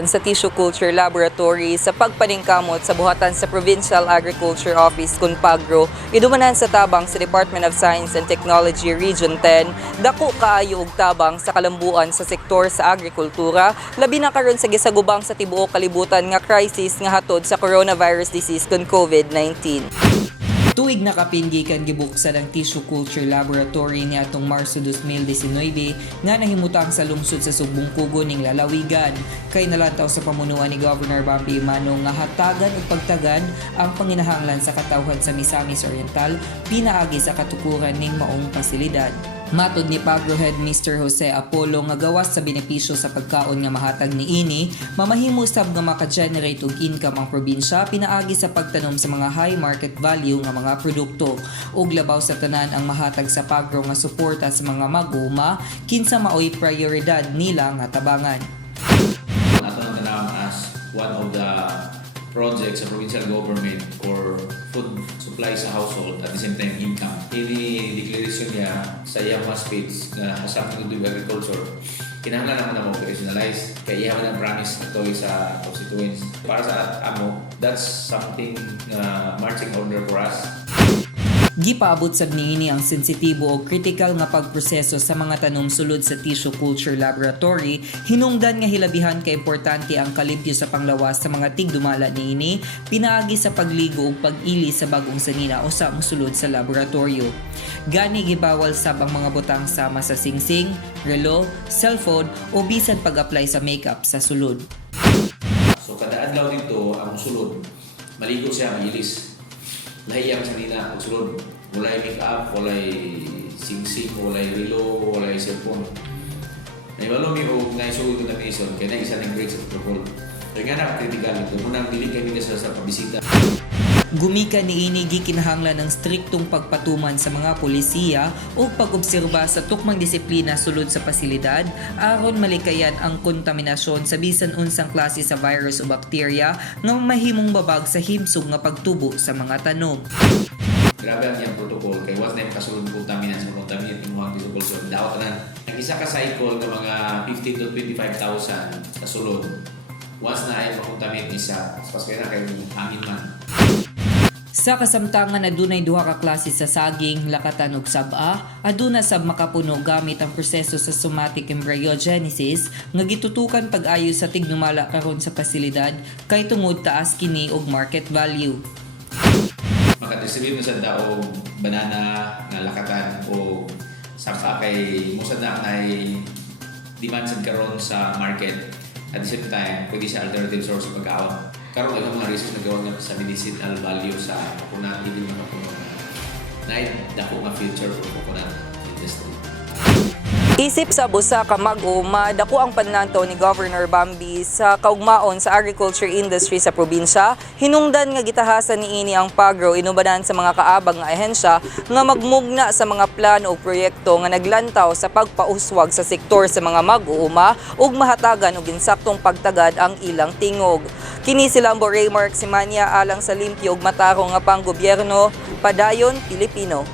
gibuksan sa Tissue Culture Laboratory sa pagpaningkamot sa buhatan sa Provincial Agriculture Office kun PAGRO, inubanan sa tabang sa Department of Science and Technology Region 10, dako kaayo og tabang sa Kalamboan sa sektor sa Agrikultura, labina karon sa gisagubang sa tibuok kalibutan nga krisis nga hatod sa coronavirus disease kun COVID-19. Tuig na kapin gikan gibuksan ang Tissue Culture Laboratory niadtong Marso 2019 nga nahimutang sa lungsod sa Subbong-Kugon ning lalawigan. Kay nalantaw sa pamunuan ni Governor Bambi Emano nga hatagan ug pagtagad ang panginahanglan sa katawhan sa Misamis Oriental pinaagi sa katukuran ning maong pasilidad. Matod ni PAGRO Head Mr. Apollo nga gawas sa benepisyo sa pagkaon nga mahatag niini, mamahimo sab nga maka-generate og income ang probinsya pinaagi sa pagtanom sa mga high market value nga mga produkto. Ug labaw sa tanan ang mahatag sa PAGRO nga suporta sa mga mag-uuma kinsa maoy prioridad nila nga tabangan. Ato nang tanawon as one of the projects sa provincial government for food supply sa household at the same time income. Ini-declaration niya sa iyang mas page na something to do with agriculture. Kinahanglan naman na ma-operationalize kaya iyaman ang promise na ito sa constituents. Para sa amo, that's something marching order for us. Gipaabot sab niini ang sensitibo o critical nga pagproseso sa mga tanom sulod sa Tissue Culture Laboratory, hinungdan nga hilabihan ka importante ang kalimpyo sa panglawas sa mga tigdumala niini, pinaagi sa pagligo ug pag-ili sa bagong sanina o sa mosulod sa laboratorio. Gani gibawal sab ang mga butang sama sa singsing, relo, cellphone o bisan pag-apply sa makeup sa sulod. So kada adlaw dito ang sulod, maligo siya, magilis. Lahiyang sa nila, pagsulod, walay make-up, walay sing-sing, walay relo, walay cellphone. Naibalo mi o naisugod ko na Misor, kaya na isa ng break sa protocol. Kaya nga na-critical ito, munang dili kami sa pabisita. Gumika niini gikinahanglan ng striktong pagpatuman sa mga polisiya o pag-obserba sa tukmang disiplina sulod sa pasilidad aron malikayan ang kontaminasyon sa bisan unsang klase sa virus o bakterya nga mahimong babag sa himsog nga pagtubo sa mga tanom. Grabe ang iyang protocol, kaya once na yung kasulod contaminant sa contaminant yung mga agriculture, dapat na ang isa ka cycle ng mga 15,000 to 25,000 kasulod. Once na ay makontaminate isa, pas kaya na kayo hangin man. Sa kasamtangan adunay duha ka klase sa saging, lakatan ug sab-a, aduna sab makapuno gamit ang proseso sa somatic embryogenesis nga gitutukan pag-ayo sa tigdumala karon sa pasilidad kay tungod taas kini og market value. Makadistribute mo sa daog banana nga lakatan o sab-a kay mo sa na ay demand sa karon sa market. At the same time, pwede sa alternative source ng pagkaon. Karon ay mga research na gawa nga sa medicinal value sa coconut, hindi mga coconut na dako nga future for coconut industry. Isip sa busa ka mag-uuma, dako ang pananantaw ni Governor Bambi sa kaugmaon sa agriculture industry sa probinsya, hinungdan nga gitahasan niini ang PAGRO inubanan sa mga kaabag nga ahensya nga magmugna sa mga plano o proyekto nga naglantaw sa pagpauswag sa sektor sa mga mag-uuma ug mahatagan og insaktong pagtagad ang ilang tingog. Kini sila ang Raymar Simanya alang sa limpyo ug matarong nga panggobyerno, padayon Pilipino.